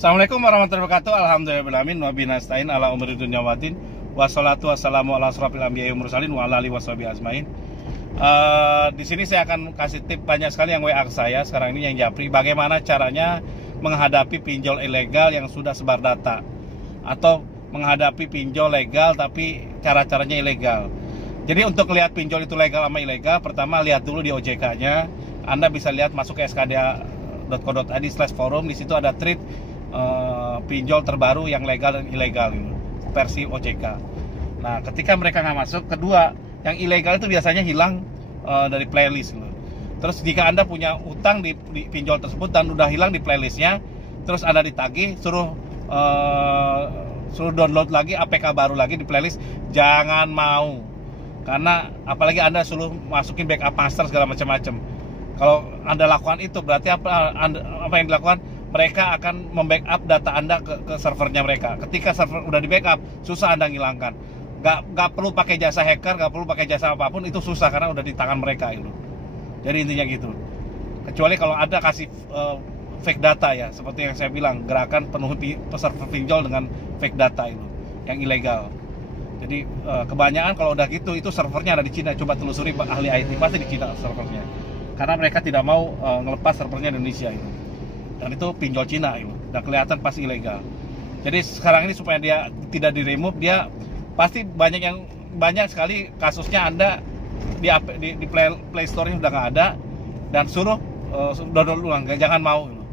Assalamualaikum warahmatullahi wabarakatuh. Alhamdulillahirabbil alamin wa bihi nasta'in ala umuri dunya waddin. Wassalatu wassalamu ala asrofil anbiya'i wal mursalin wa ala alihi washabihi ajmain. Di sini saya akan kasih tip, banyak sekali yang WA ke saya sekarang ini, yang japri, bagaimana caranya menghadapi pinjol ilegal yang sudah sebar data, atau menghadapi pinjol legal tapi cara-caranya ilegal. Jadi untuk lihat pinjol itu legal sama ilegal, pertama lihat dulu di OJK-nya. Anda bisa lihat, masuk ke skda.co.id/forum, di situ ada treat pinjol terbaru yang legal dan ilegal gitu, versi OJK. Nah, ketika mereka nggak masuk, kedua, yang ilegal itu biasanya hilang dari playlist gitu. Terus jika Anda punya utang di pinjol tersebut dan udah hilang di playlistnya, terus Anda ditagih, suruh download lagi APK baru lagi di playlist, jangan mau. Karena apalagi Anda suruh masukin backup master segala macam-macam. Kalau Anda lakukan itu, berarti apa yang dilakukan? Mereka akan membackup data Anda ke servernya mereka. Ketika server udah di backup, susah Anda ngilangkan. Gak perlu pakai jasa hacker, gak perlu pakai jasa apapun, itu susah karena udah di tangan mereka itu. Jadi intinya gitu. Kecuali kalau Anda kasih fake data ya, seperti yang saya bilang, gerakan penuhi server pinjol dengan fake data itu, yang ilegal. Jadi kebanyakan kalau udah gitu, itu servernya ada di Cina. Coba telusuri ahli IT, pasti di Cina servernya. Karena mereka tidak mau ngelepas servernya di Indonesia itu. Dan itu pinjol Cina itu, dan kelihatan pasti ilegal. Jadi sekarang ini supaya dia tidak di remove, dia pasti banyak sekali kasusnya Anda di Play Store-nya udah nggak ada, dan suruh download ulang, jangan mau gitu.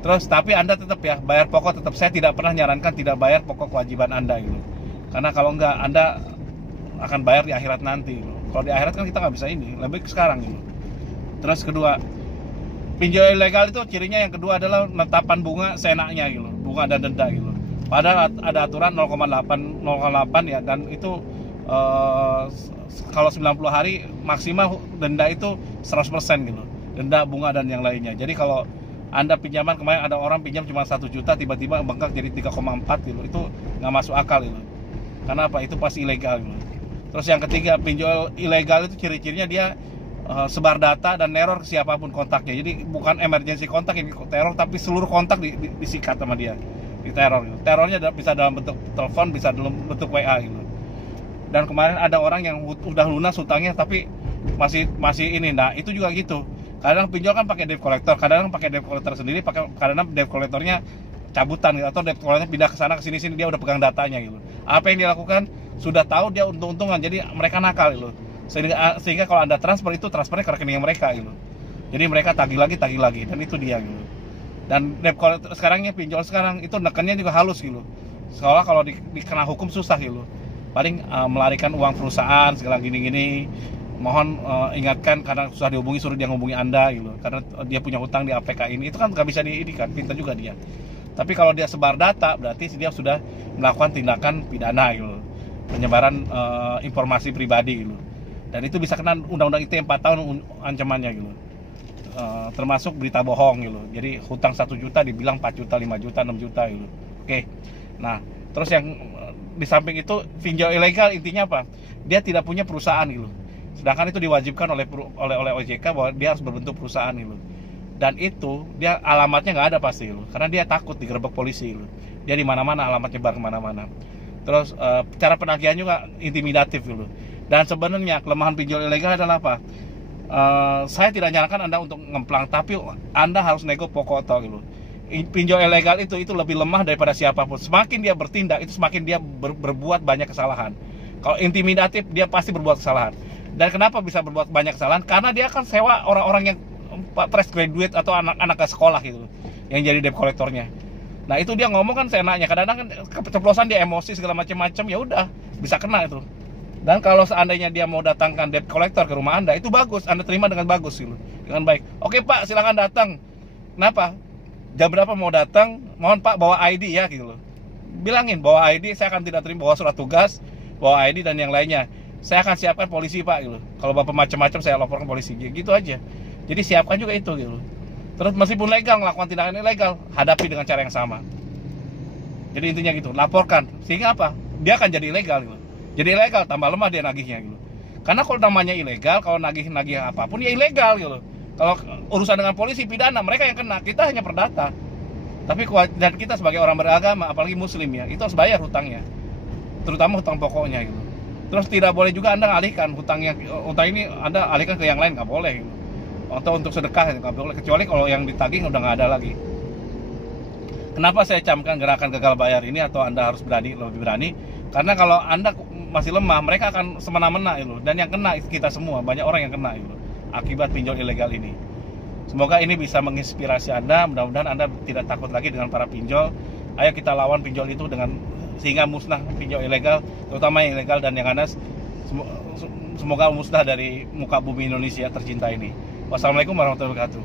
Terus tapi Anda tetap ya bayar pokok, tetap saya tidak pernah nyarankan tidak bayar pokok kewajiban Anda gitu. Karena kalau nggak, Anda akan bayar di akhirat nanti gitu. Kalau di akhirat kan kita nggak bisa ini, lebih sekarang gitu. Terus kedua, pinjol ilegal itu cirinya yang kedua adalah penetapan bunga seenaknya gitu, bunga dan denda gitu. Padahal ada aturan 0,8 ya, dan itu kalau 90 hari maksimal denda itu 100% gitu. Denda, bunga dan yang lainnya. Jadi kalau Anda pinjaman, kemarin ada orang pinjam cuma 1 juta, tiba-tiba bengkak jadi 3,4 gitu. Itu nggak masuk akal gitu. Karena apa? Itu pasti ilegal gitu. Terus yang ketiga, pinjol ilegal itu ciri-cirinya dia sebar data dan neror ke siapapun kontaknya. Jadi bukan emergency kontak yang teror, tapi seluruh kontak disikat sama dia, di teror gitu. Terornya bisa dalam bentuk telepon, bisa dalam bentuk WA gitu. Dan kemarin ada orang yang udah lunas hutangnya tapi masih ini. Nah, itu juga gitu. Kadang pinjol kan pakai debt collector, kadang pakai debt collector sendiri, kadang debt collectornya cabutan gitu, atau debt collectornya pindah ke sana ke sini dia udah pegang datanya gitu. Apa yang dia lakukan? Sudah tahu dia untung-untungan, jadi mereka nakal gitu. Sehingga kalau Anda transfer, itu transfernya ke rekening mereka gitu. Jadi mereka tagih lagi, dan itu dia gitu. Dan debt collector sekarangnya, pinjol sekarang itu nekennya juga halus gitu. Seolah kalau dikena hukum susah gitu. Paling melarikan uang perusahaan segala gini-gini. Mohon ingatkan, karena susah dihubungi, suruh dia ngubungi Anda gitu. Karena dia punya hutang di APK ini, itu kan nggak bisa kan, pintar juga dia. Tapi kalau dia sebar data, berarti dia sudah melakukan tindakan pidana gitu. Penyebaran informasi pribadi gitu. Dan itu bisa kena undang-undang ITE 4 tahun ancamannya gitu. Termasuk berita bohong gitu. Jadi hutang 1 juta dibilang 4 juta, 5 juta, 6 juta gitu. Oke. Nah, terus yang di samping itu, pinjol ilegal intinya apa? Dia tidak punya perusahaan gitu. Sedangkan itu diwajibkan oleh OJK bahwa dia harus berbentuk perusahaan gitu. Dan itu dia alamatnya nggak ada pasti gitu. Karena dia takut digerebek polisi gitu. Dia di mana-mana, alamatnya nyebar kemana-mana. Terus cara penagihan juga intimidatif gitu. Dan sebenarnya kelemahan pinjol ilegal adalah apa? Saya tidak nyarankan Anda untuk ngemplang, tapi Anda harus nego pokok atau gitu. Pinjol ilegal itu lebih lemah daripada siapapun. Semakin dia bertindak, itu semakin dia berbuat banyak kesalahan. Kalau intimidatif, dia pasti berbuat kesalahan. Dan kenapa bisa berbuat banyak kesalahan? Karena dia akan sewa orang-orang yang fresh graduate atau anak-anak sekolah gitu, yang jadi debt collectornya. Nah, itu dia ngomong kan seenaknya. Kadang-kadang kan keceplosan, dia emosi segala macam-macam, ya udah bisa kena itu. Dan kalau seandainya dia mau datangkan debt collector ke rumah Anda, itu bagus, Anda terima dengan bagus gitu, dengan baik. Oke Pak, silakan datang. Kenapa? Jam berapa mau datang? Mohon Pak bawa ID ya gitu loh. Bilangin bawa ID, saya akan tidak terima, bawa surat tugas, bawa ID dan yang lainnya. Saya akan siapkan polisi Pak gitu. Kalau Bapak macam-macam, saya laporkan polisi gitu aja. Jadi siapkan juga itu gitu. Terus meskipun legal, melakukan tindakan ilegal, hadapi dengan cara yang sama. Jadi intinya gitu, laporkan. Sehingga apa? Dia akan jadi ilegal gitu. Jadi ilegal, tambah lemah dia nagihnya gitu. Karena kalau namanya ilegal, kalau nagih apapun ya ilegal gitu. Kalau urusan dengan polisi, pidana, mereka yang kena, kita hanya perdata. Tapi dan kita sebagai orang beragama, apalagi muslim ya, itu harus bayar hutangnya, terutama hutang pokoknya gitu. Terus tidak boleh juga Anda alihkan hutang ini Anda alihkan ke yang lain, nggak boleh gitu. Atau untuk sedekah nggak boleh, kecuali kalau yang ditagih udah nggak ada lagi. Kenapa saya camkan gerakan gagal bayar ini atau Anda harus lebih berani? Karena kalau Anda masih lemah, mereka akan semena-mena itu, dan yang kena kita semua, banyak orang yang kena itu akibat pinjol ilegal ini. Semoga ini bisa menginspirasi Anda, mudah-mudahan Anda tidak takut lagi dengan para pinjol. Ayo kita lawan pinjol itu sehingga musnah pinjol ilegal, terutama yang ilegal, dan yang ada semoga musnah dari muka bumi Indonesia tercinta ini. Wassalamualaikum warahmatullahi wabarakatuh.